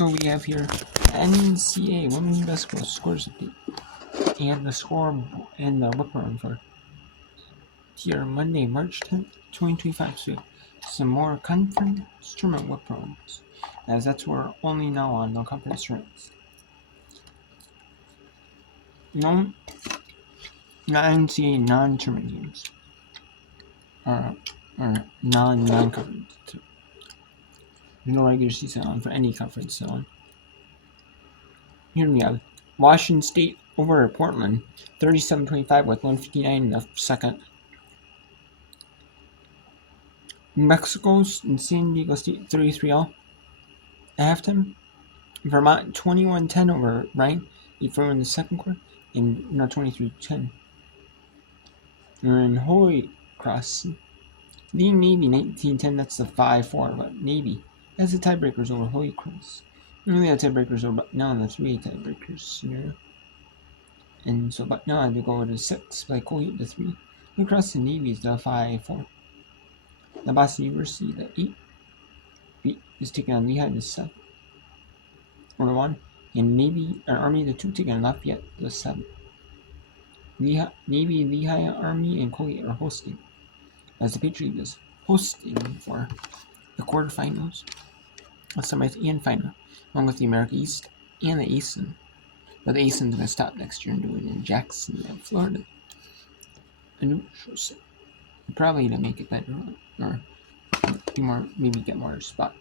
So we have here NCAA Women's Basketball Scores Update and the score and the whip around for here Monday, March 10th, 2025. So some more conference tournament whip arounds, as that's where only now on the conference tournaments. No, not NCAA non-tournament games. Or non-conference. There's no regular season on for any conference on. Here we have Washington State over Portland, 37-25 with 1:59 in the second. New Mexico's and San Diego State 33-all at halftime. Vermont 21-10 over Ryan, 8-4 in the second quarter, and now 23-10. We're in Holy Cross, leading Navy 19-10. That's the 5-4, but Navy has the tiebreakers over Holy Cross. Really had tiebreakers over, but now the 3 tiebreakers scenario. And so, but now they go to 6, like Holy the 3. Holy Cross and Navy is the 5-4. The Boston University, the 8, is taking on Lehigh, the 7. Or the 1. And Navy, or Army, the 2, taking on Lafayette, the 7. Navy, Lehigh, Army, and Colgate are hosting, as the Patriot is hosting for the quarterfinals, the semis, and final, along with the America East and the ASUN. But the ASUN's going to stop next year and do it in Jacksonville, Florida. A neutral site. Probably to make it better, or be more, maybe get more spot.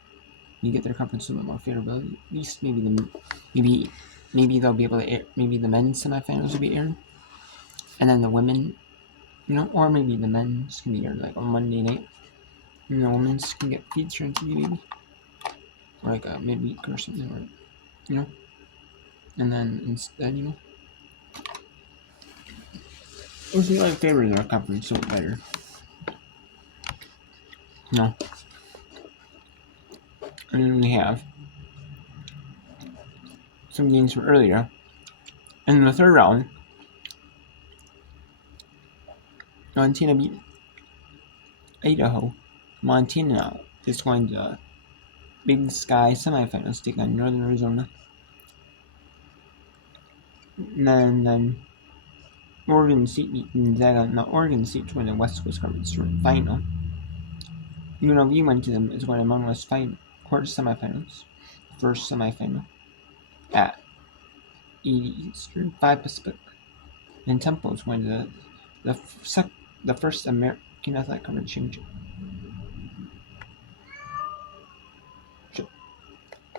You get their conference a little bit more favorability. At least maybe they'll be able to air, maybe the men's semifinals will be aired, and then the women, or maybe the men's can be aired like on Monday night, and the women's can get featured on TV maybe, or like a midweek or something, or and then instead, if they like favor their conference so better. No. And then we have some games from earlier. In the third round, Montana beat Idaho. Montana is going to Big Sky semifinals, take on Northern Arizona. And then Oregon State beat Gonzaga. Now Oregon State's going to West Coast Conference final. UNLV went to them, is going to Mountain West quarter semifinals. First semifinal at 8 Eastern, 5 Pacific. And Temple is going to the first American Athletic Conference Championship.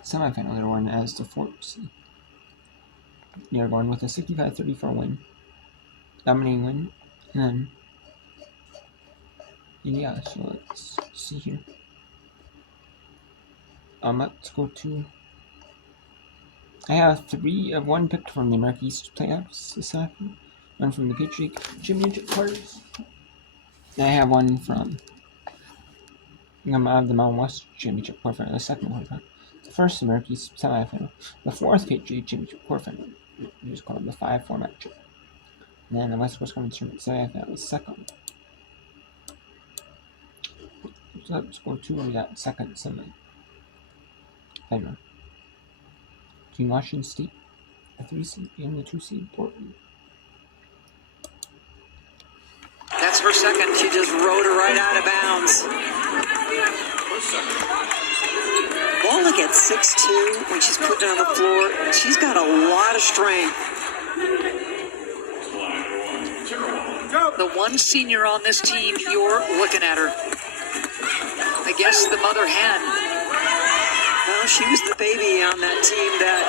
Semifinal, they're going as the 4th seed. They're going with a 65-34 win. Dominating win. And then yeah, so let's see here. Let's go to. I have 3 of 1 picked from the America East playoffs this afternoon. 1 from the Patriot Championship quarters. And I have 1 from the Mountain West Championship quarterfinal, the second quarterfinal. The first America East semifinal. The 4th Patriot Championship quarterfinal. We just call it the 5-4 matchup. And then the West Coast Conference semifinal, the second. So let's go to that second semifinal between Washington State, the 3 seed, and the 2 seed Portland. That's her second. She just rode her right out of bounds. Wallach at 6'2", when she's putting on the floor, she's got a lot of strength. The one senior on this team, you're looking at her. I guess the mother hen. Well, she was the baby on that team that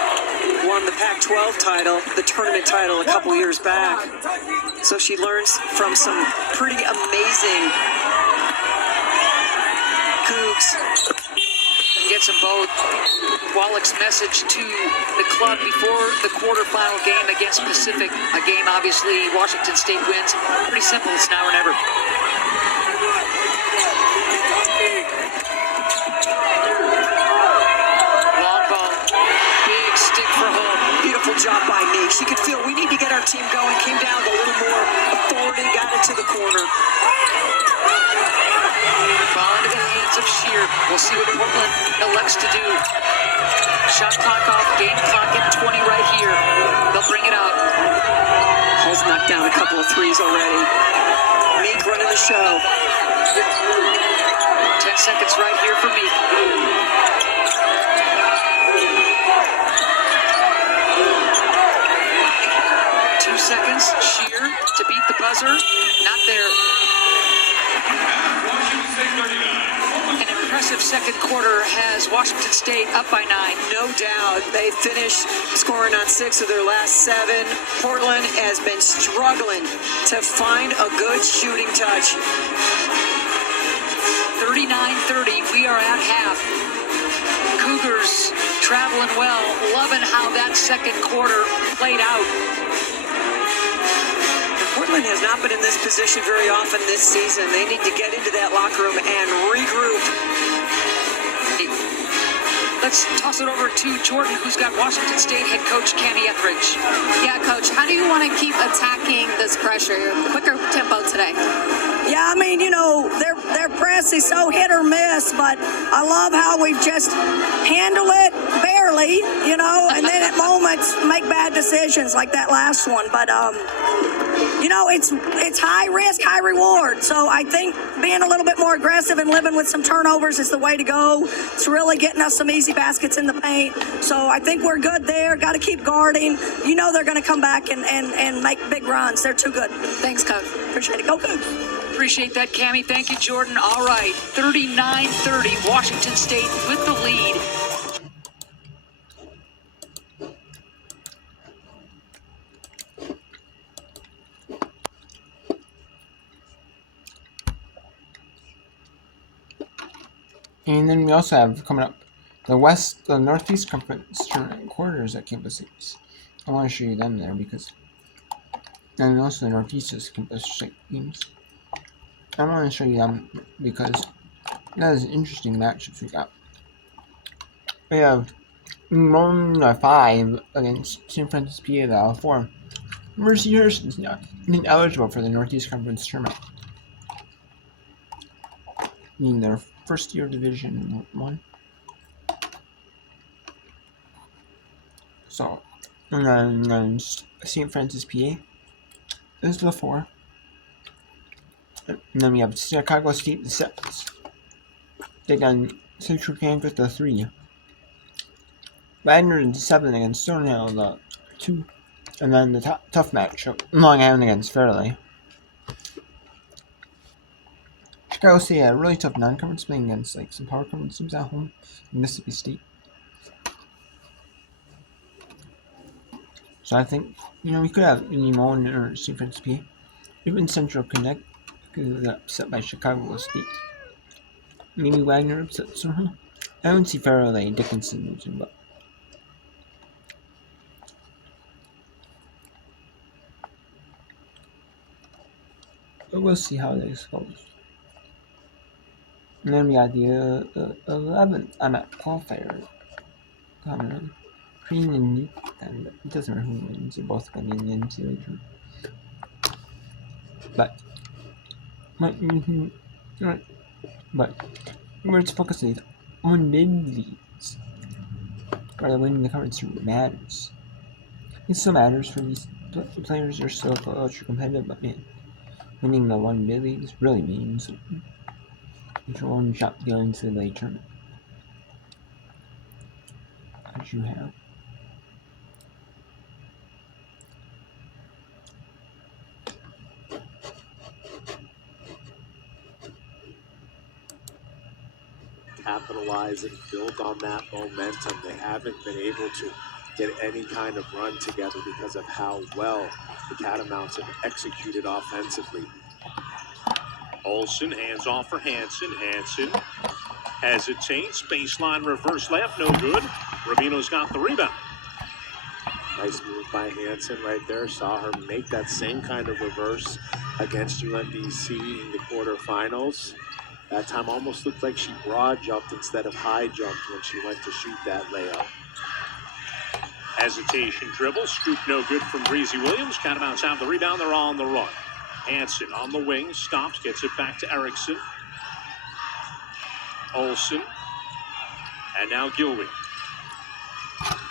won the Pac-12 title, the tournament title a couple years back. So she learns from some pretty amazing cougs. Gets them both. Wallach's message to the club before the quarterfinal game against Pacific, a game obviously Washington State wins. Pretty simple, it's now or never. Long ball, big stick for home. Beautiful job by me. She could feel we need to get our team going. Came down with a little more authority, got it to the corner. Fall into the hands of Shear. We'll see what Portland elects to do. Shot clock off, game clock at 20 right here. They'll bring it out. Hull's knocked down a couple of threes already. Meek running the show. 10 seconds right here for Meek. Seconds, Shear to beat the buzzer, not there. An impressive second quarter has Washington State up by 9. No doubt. They finished scoring on 6 of their last 7. Portland has been struggling to find a good shooting touch. 39-30, we are at half. Cougars traveling well, loving how that second quarter played out. Portland has not been in this position very often this season. They need to get into that locker room and regroup. Let's toss it over to Jordan, who's got Washington State head coach Cammy Etheridge. Yeah, Coach, how do you want to keep attacking this pressure? Quicker tempo today. Yeah, I mean, you know, their press is so hit or miss, but I love how we've just handled it barely, you know, and then at moments make bad decisions like that last one. But, you know, it's high risk, high reward. So I think being a little bit more aggressive and living with some turnovers is the way to go. It's really getting us some easy baskets in the paint. So I think we're good there. Got to keep guarding. You know they're going to come back and make big runs. They're too good. Thanks, Coach. Appreciate it. Go Cougs. Appreciate that, Cammy. Thank you, Jordan. All right, 39-30, Washington State with the lead. And then we also have coming up the Northeast Conference tournament quarters at Campus 6. I want to show you them there because, and also the Northeast Campus 6 teams. I want to show you them because that is an interesting matchup we got. We have Mona 5 against San Francisco PA 4. Mercy Hurst is not ineligible for the Northeast Conference tournament, meaning their first year Division 1. So, and then St. Francis, PA is the 4. And then we have Chicago State, the 6. They got Central Kansas, the 3. Wagner, the 7 against Stonehill, the 2. And then the tough matchup, Long Island against Fairleigh. Chicago State had a really tough non-conference playing against like some power conference teams at home, Mississippi State. So I think, you know, we could have Nimon or St. Francis PA. Even Central Connect because got upset by Chicago State. Maybe Wagner upset somehow. I don't see Fairleigh Dickinson losing, but we'll see how this goes. And then we got the 11th. I'm at qualifier coming on. Green and Nuke, and it doesn't matter who wins. They're both going to be in the NCAA tournament. But where it's focusing on mid-leagues, where winning the conference tournament matters. It still matters for these players. Are still ultra competitive, but man, winning the one mid-leagues really means it's your own shot to go into the late tournament. As you have. Capitalize and build on that momentum. They haven't been able to get any kind of run together because of how well the Catamounts have executed offensively. Olsen hands off for Hansen. Hansen hesitates. Baseline reverse layup, no good. Rubino's got the rebound. Nice move by Hansen right there. Saw her make that same kind of reverse against UMBC in the quarterfinals. That time almost looked like she broad jumped instead of high jumped when she went to shoot that layup. Hesitation dribble. Scoop no good from Breezy Williams. Catamounts have the rebound. They're on the run. Hansen on the wing. Stops. Gets it back to Erickson. Olsen. And now Gilby.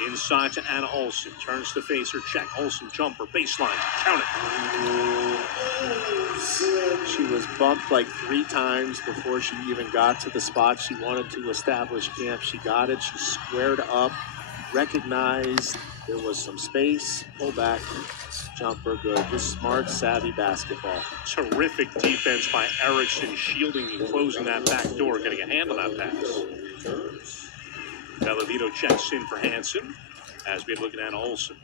Inside to Anna Olsen. Turns to face her check. Olsen jumper. Baseline. Count it. She was bumped like 3 times before she even got to the spot she wanted to establish camp. She got it. She squared up, recognized there was some space, pull back, jumper, good. Just smart, savvy basketball. Terrific defense by Erickson, shielding and closing that back door, getting a hand on that pass. Bellavito checks in for Hansen as we look at Anna Olsen.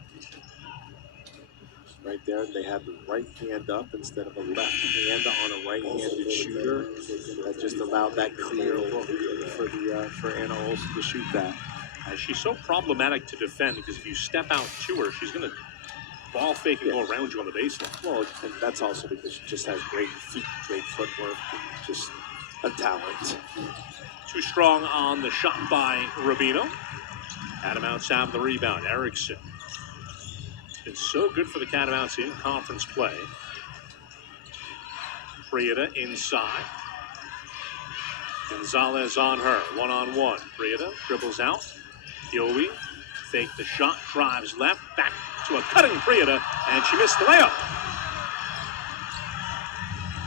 Right there, they had the right hand up instead of a left hand on a right-handed shooter. That just allowed that clear look for Anna Olsen to shoot that. She's so problematic to defend because if you step out to her, she's going to ball fake and go around you on the baseline. Well, and that's also because she just has great feet, great footwork, just a talent. Too strong on the shot by Rubino. Catamounts have the rebound. Erickson. It's been so good for the Catamounts in conference play. Prieta inside. Gonzalez on her. One-on-one. Prieta dribbles out. Gilby. Fake the shot. Drives left. Back to a cutting Prieta. And she missed the layup.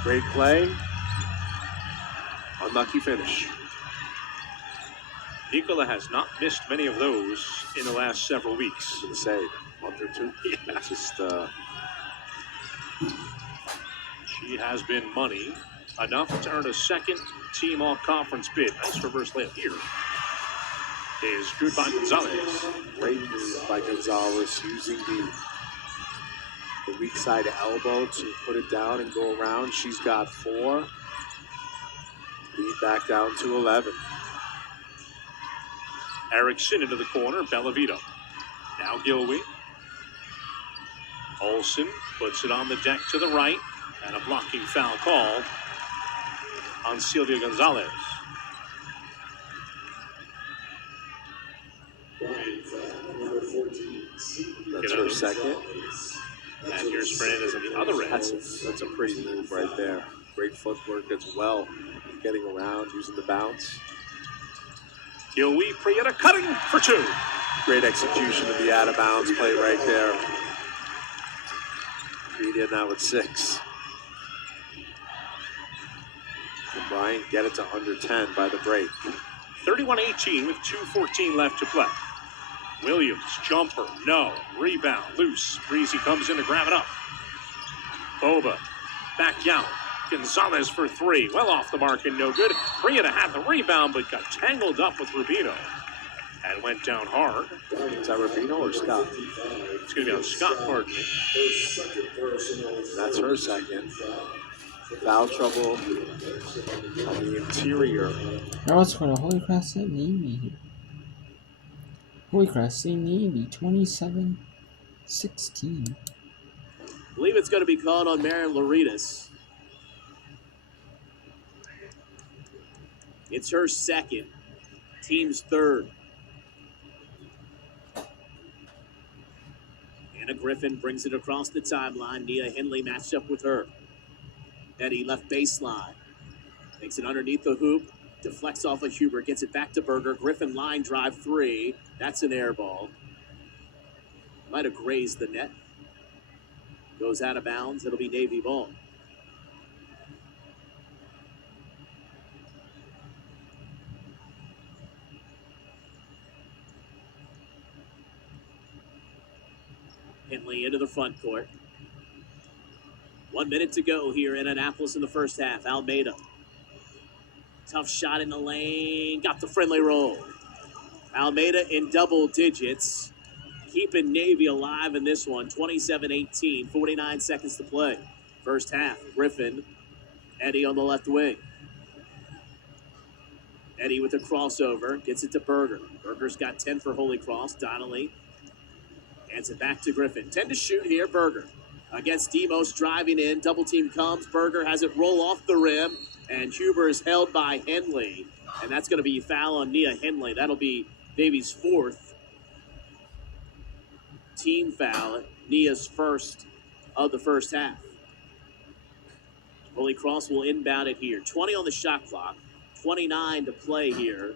Great play. Unlucky finish. Nicola has not missed many of those in the last several weeks. I was going to say, a month or two. Yeah. It's just, she has been money enough to earn a second team all-conference bid. Nice reverse layup here. Is good by Gonzalez. Great move by Gonzalez, using the weak side elbow to put it down and go around. She's got 4. Lead back down to 11. Erickson into the corner. Bellavito. Now Gilby. Olsen puts it on the deck to the right. And a blocking foul call on Silvia Gonzalez. That's her second. And here's Fernandez on the other end. That's a pretty move right there. Great footwork as well. Getting around, using the bounce. Gilby, Prieta cutting for 2. Great execution of the out-of-bounds play right there. Prieta now with 6. And Bryant get it to under 10 by the break. 31-18 with 2:14 left to play. Williams, jumper, no. Rebound, loose. Breezy comes in to grab it up. Boba, back out. Gonzalez for 3. Well off the mark and no good. Prieta had the rebound but got tangled up with Rubino. And went down hard. Is that Rubino or Scott? It's going to be on Scott, pardon me. That's her second. Foul trouble on the interior. Now it's for the Holy Cross at Navy here. Holy Cross State Navy 27-16. I believe it's going to be called on Marin Laritas. It's her second. Team's third. Anna Griffin brings it across the timeline. Nia Henley matched up with her. Eddie left baseline. Makes it underneath the hoop. Deflects off of Huber. Gets it back to Berger. Griffin line drive 3. That's an air ball. Might have grazed the net. Goes out of bounds. It'll be Navy ball. Henley into the front court. 1 minute to go here in Annapolis in the first half. Almeida. Tough shot in the lane. Got the friendly roll. Almeida in double digits. Keeping Navy alive in this one. 27-18. 49 seconds to play. First half. Griffin. Eddie on the left wing. Eddie with a crossover. Gets it to Berger. Berger's got 10 for Holy Cross. Donnelly. Hands it back to Griffin. 10 to shoot here. Berger against Demos driving in. Double team comes. Berger has it roll off the rim. And Huber is held by Henley. And that's going to be a foul on Nia Henley. That'll be Navy's 4th team foul. Nia's first of the first half. Holy Cross will inbound it here. 20 on the shot clock. 29 to play here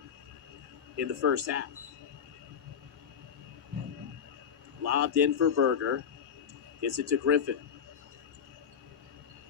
in the first half. Lobbed in for Berger. Gets it to Griffin.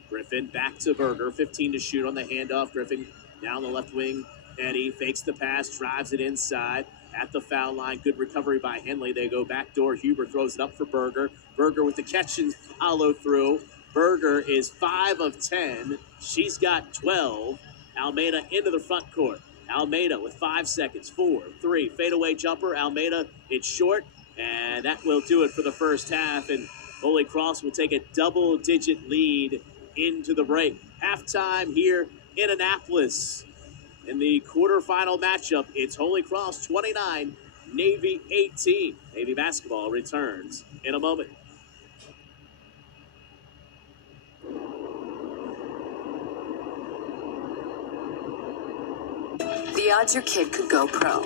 Griffin back to Berger. 15 to shoot on the handoff. Griffin down the left wing. Eddie fakes the pass, drives it inside at the foul line. Good recovery by Henley. They go backdoor. Huber throws it up for Berger. Berger with the catch and follow through. Berger is 5 of 10. She's got 12. Almeida into the front court. Almeida with 5 seconds. 4, 3, fadeaway jumper. Almeida, it's short, and that will do it for the first half. And Holy Cross will take a double-digit lead into the break. Halftime here in Annapolis. In the quarterfinal matchup, it's Holy Cross 29, Navy 18. Navy basketball returns in a moment. The odds your kid could go pro.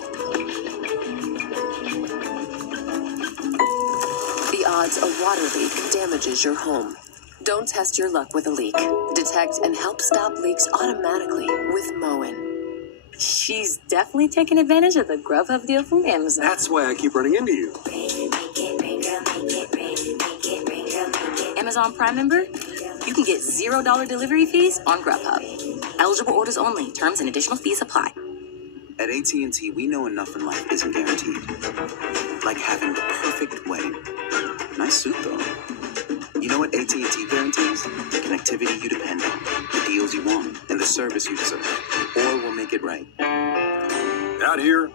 The odds a water leak damages your home. Don't test your luck with a leak. Detect and help stop leaks automatically with Moen. She's definitely taking advantage of the Grubhub deal from Amazon. That's why I keep running into you. Amazon Prime member? You can get $0 delivery fees on Grubhub. Eligible orders only. Terms and additional fees apply. At AT&T, we know enough in life isn't guaranteed. Like having the perfect wedding. Nice suit, though. You know what AT&T guarantees? The connectivity you depend on, the deals you want, and the service you deserve. Or we'll make it right. Out here,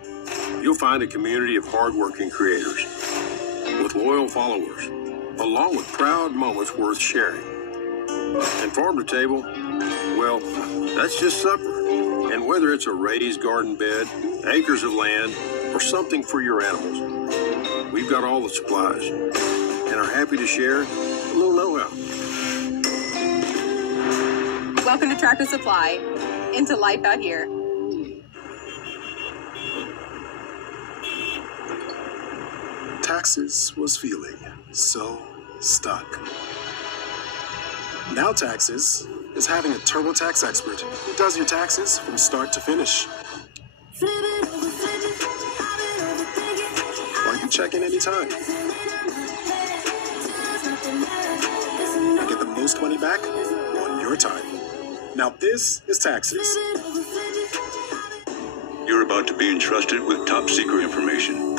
you'll find a community of hardworking creators with loyal followers, along with proud moments worth sharing. And farm to table, well, that's just supper. And whether it's a raised garden bed, acres of land, or something for your animals, we've got all the supplies and are happy to share a little know-how. Welcome to Tractor Supply. Into life out here. Taxes was feeling so stuck. Now Taxes is having a TurboTax expert who does your taxes from start to finish. While you check in anytime. And get the most money back on your time. Now this is Taxes. You're about to be entrusted with top secret information.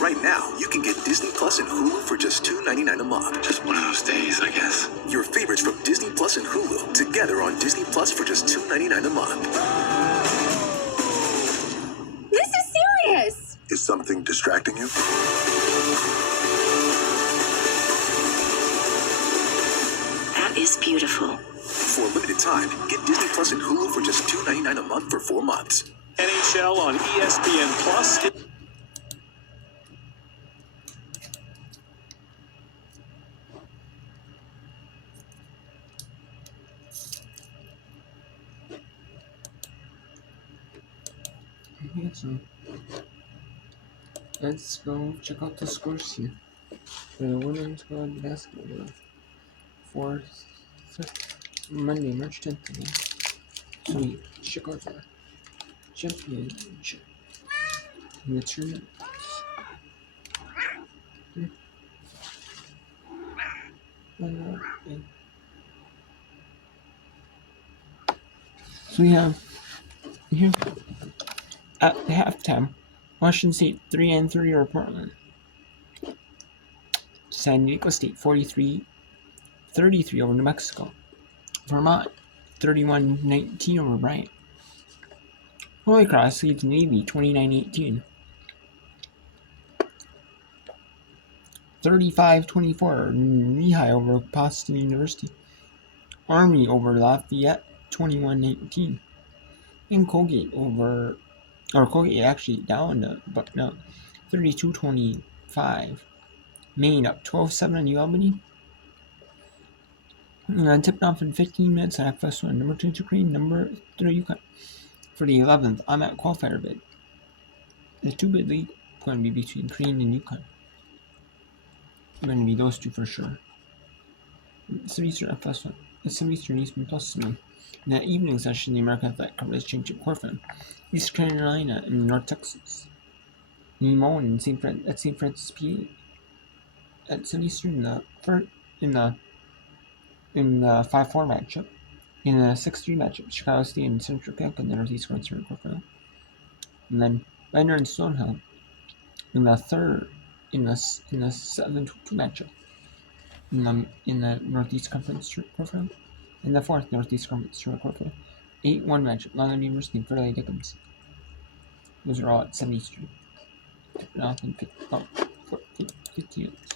Right now, you can get Disney Plus and Hulu for just $2.99 a month. Just one of those days, I guess. Your favorites from Disney Plus and Hulu together on Disney Plus for just $2.99 a month. This is serious. Is something distracting you? That is beautiful. For a limited time, get Disney Plus and Hulu for just $2.99 a month for 4 months. NHL on ESPN Plus. Okay, so let's go check out the scores here for the women's club basketball for Monday, March 10th again. So we check out the championship in the tournament. So we have here at the halftime, Washington State 3-3 over Portland. San Diego State 43-33 over New Mexico. Vermont 31-19 over Bryant. Holy Cross leads Navy 29-18. 35-24 Lehigh over Boston University. Army over Lafayette 21-19. And Colgate actually down, but no, 32-25. Maine up 12-7 on UAlbany. And then tipped off in 15 minutes at FS1. Number 2 Ukraine, number 3 UConn. For the 11th, I'm at qualifier bid. The 2-bid league going to be between Ukraine and UConn. Going to be those two for sure. 7 Eastern FS1. It's 7 Eastern Eastern plus 1. In that evening session, the American Athletic Conference Championship quarterfinal, East Carolina and North Texas. Nemo and St. Francis, PA. at 70th Street in the 5-4 matchup. In the 6-3 matchup, Chicago State and Central Catholic in the Northeast Conference quarterfinal. And then Bender and Stonehill in the 7-2 matchup in the Northeast Conference quarterfinal. In the 4th Northeast Conference quarterfinal. 8-1 matchup, Long Island University and Fairleigh Dickinson. Those are all at 70th Street. Tipping off in 50 minutes.